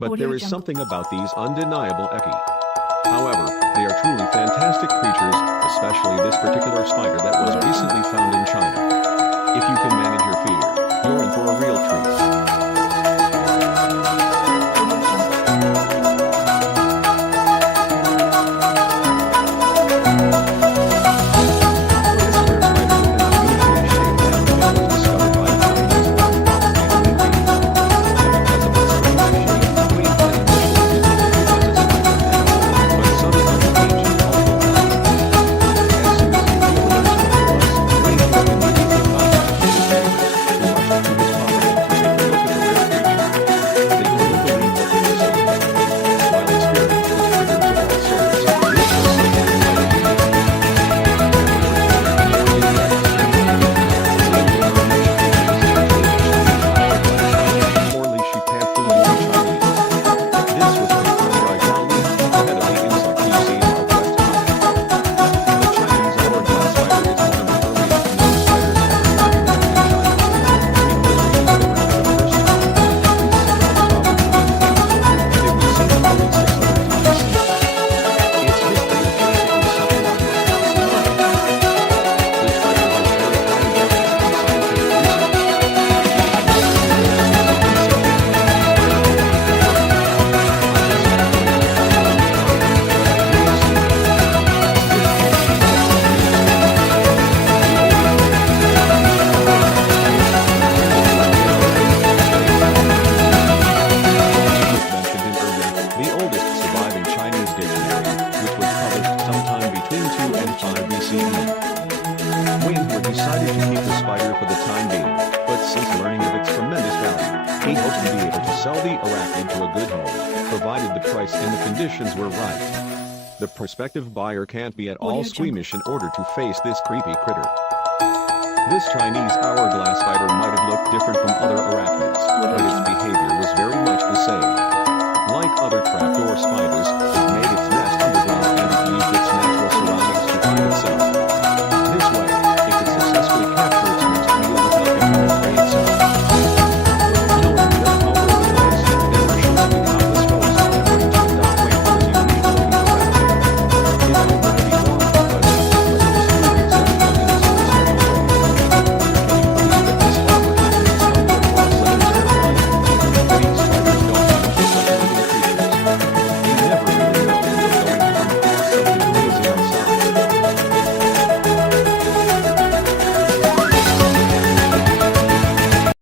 But there is something about these undeniable ecchi. However, they are truly fantastic creatures, especially this particular spider that was recently found in China. If you can manage your fear, you're in for a real treat. Were right. The prospective buyer can't be at all squeamish in order to face this creepy critter. This Chinese hourglass spider might have looked different from other arachnids, but its behavior